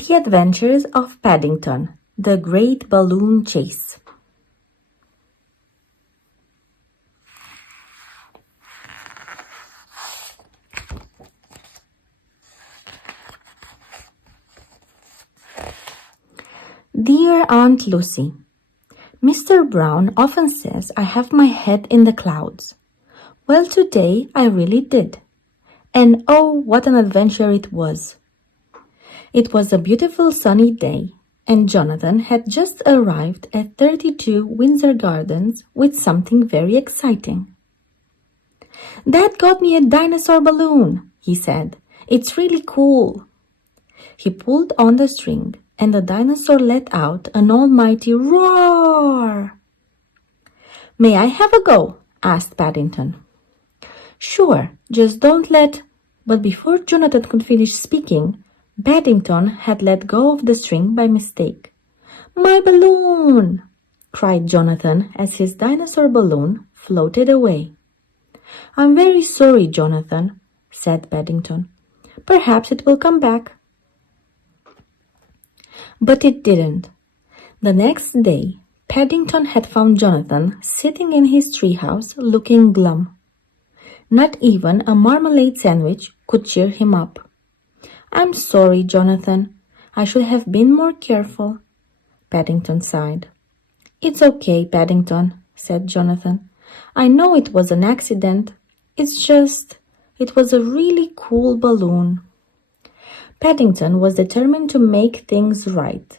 The Adventures of Paddington, The Great Balloon Chase. Dear Aunt Lucy, Mr. Brown often says I have my head in the clouds. Well, today I really did. And oh, what an adventure it was! It was a beautiful sunny day, and Jonathan had just arrived at 32 Windsor Gardens with something very exciting. "Dad got me a dinosaur balloon," he said. "It's really cool." He pulled on the string, and the dinosaur let out an almighty roar. "May I have a go?" asked Paddington. "Sure, just don't let—" But before Jonathan could finish speaking, Paddington had let go of the string by mistake. "My balloon!" cried Jonathan as his dinosaur balloon floated away. "I'm very sorry, Jonathan," said Paddington. "Perhaps it will come back." But it didn't. The next day, Paddington had found Jonathan sitting in his treehouse looking glum. Not even a marmalade sandwich could cheer him up. "I'm sorry, Jonathan. I should have been more careful," Paddington sighed. "It's okay, Paddington," said Jonathan. "I know it was an accident. It was a really cool balloon." Paddington was determined to make things right.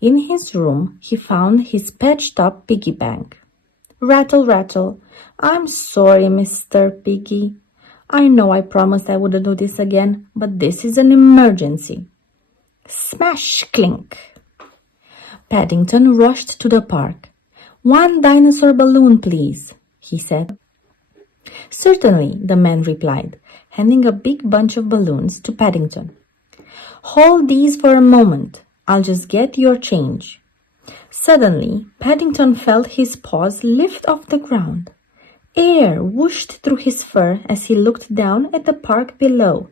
In his room, he found his patched-up piggy bank. "Rattle, rattle. I'm sorry, Mr. Piggy. I know I promised I wouldn't do this again, but this is an emergency." Smash, clink! Paddington rushed to the park. "One dinosaur balloon, please," he said. "Certainly," the man replied, handing a big bunch of balloons to Paddington. "Hold these for a moment. I'll just get your change." Suddenly, Paddington felt his paws lift off the ground. Air whooshed through his fur as he looked down at the park below.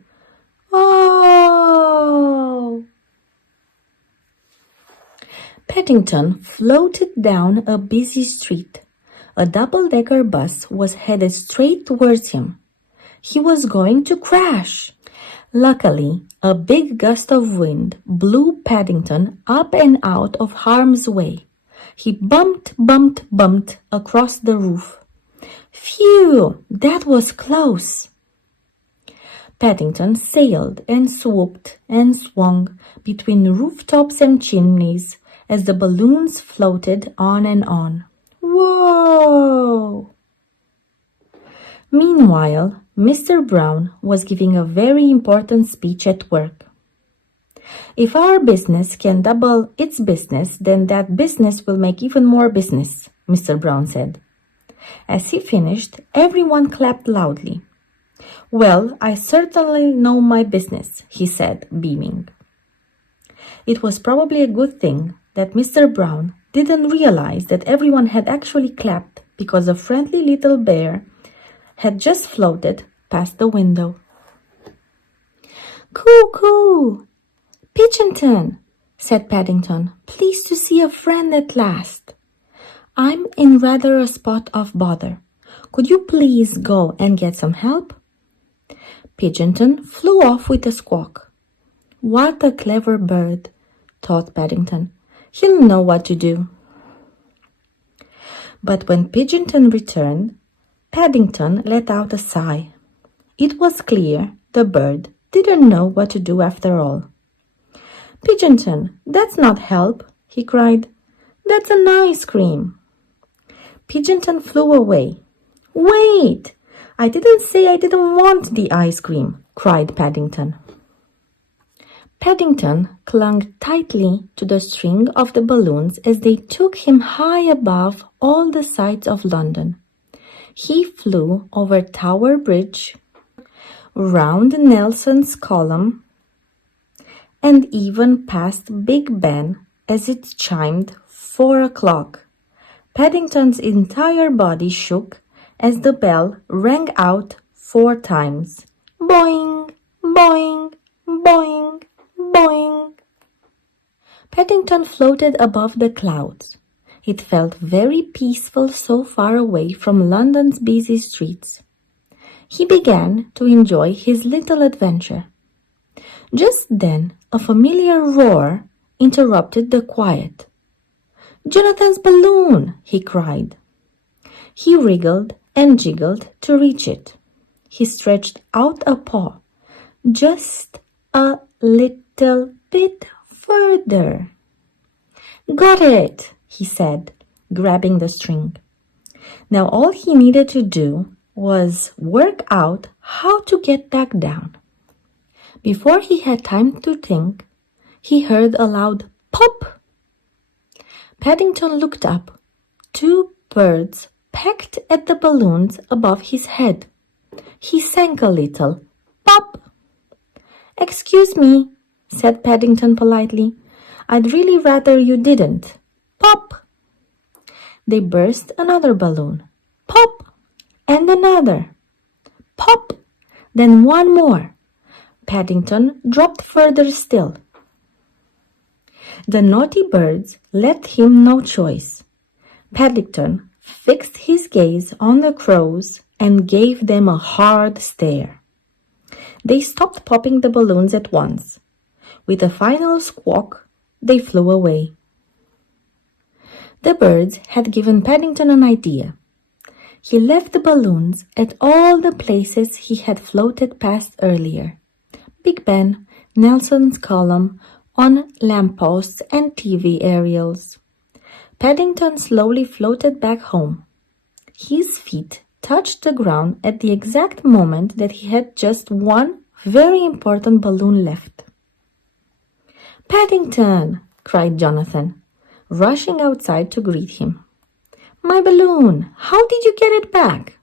Oh! Paddington floated down a busy street. A double-decker bus was headed straight towards him. He was going to crash. Luckily, a big gust of wind blew Paddington up and out of harm's way. He bumped across the roof. Phew! That was close! Paddington sailed and swooped and swung between rooftops and chimneys as the balloons floated on and on. Whoa! Meanwhile, Mr. Brown was giving a very important speech at work. "If our business can double its business, then that business will make even more business," Mr. Brown said. As he finished, everyone clapped loudly. "Well, I certainly know my business," he said, beaming. It was probably a good thing that Mr. Brown didn't realize that everyone had actually clapped because a friendly little bear had just floated past the window. "Coo-coo! Pigeonton!" said Paddington, pleased to see a friend at last. "I'm in rather a spot of bother. Could you please go and get some help?" Pigeonton flew off with a squawk. "What a clever bird," thought Paddington. "He'll know what to do." But when Pigeonton returned, Paddington let out a sigh. It was clear the bird didn't know what to do after all. "Pigeonton, that's not help," he cried. "That's an ice cream." Pigeonton flew away. "Wait! I didn't say I didn't want the ice cream," cried Paddington. Paddington clung tightly to the string of the balloons as they took him high above all the sights of London. He flew over Tower Bridge, round Nelson's Column, and even past Big Ben as it chimed 4 o'clock. Paddington's entire body shook as the bell rang out 4 times. Boing, boing, boing, boing. Paddington floated above the clouds. It felt very peaceful so far away from London's busy streets. He began to enjoy his little adventure. Just then, a familiar roar interrupted the quiet. "Jonathan's balloon!" he cried. He wriggled and jiggled to reach it. He stretched out a paw, just a little bit further. "Got it!" he said, grabbing the string. Now all he needed to do was work out how to get back down. Before he had time to think, he heard a loud pop. Paddington looked up. 2 birds pecked at the balloons above his head. He sank a little. Pop! "Excuse me," said Paddington politely. "I'd really rather you didn't." Pop! They burst another balloon. Pop! And another. Pop! Then one more. Paddington dropped further still. The naughty birds left him no choice. Paddington fixed his gaze on the crows and gave them a hard stare. They stopped popping the balloons at once. With a final squawk, they flew away. The birds had given Paddington an idea. He left the balloons at all the places he had floated past earlier. Big Ben, Nelson's Column, on lampposts and TV aerials. Paddington slowly floated back home. His feet touched the ground at the exact moment that he had just one very important balloon left. "Paddington!" cried Jonathan, rushing outside to greet him. "My balloon! How did you get it back?"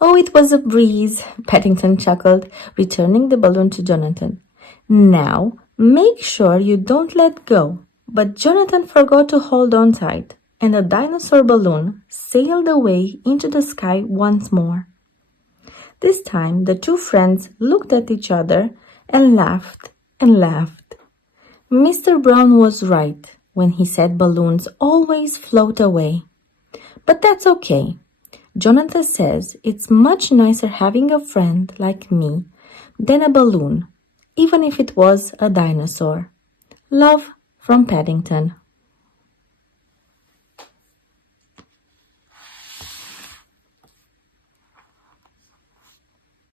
"Oh, it was a breeze," Paddington chuckled, returning the balloon to Jonathan. "Now, make sure you don't let go." But Jonathan forgot to hold on tight, and the dinosaur balloon sailed away into the sky once more. This time, the 2 friends looked at each other and laughed and laughed. Mr. Brown was right when he said balloons always float away. But that's okay. Jonathan says it's much nicer having a friend like me than a balloon, even if it was a dinosaur. Love from Paddington.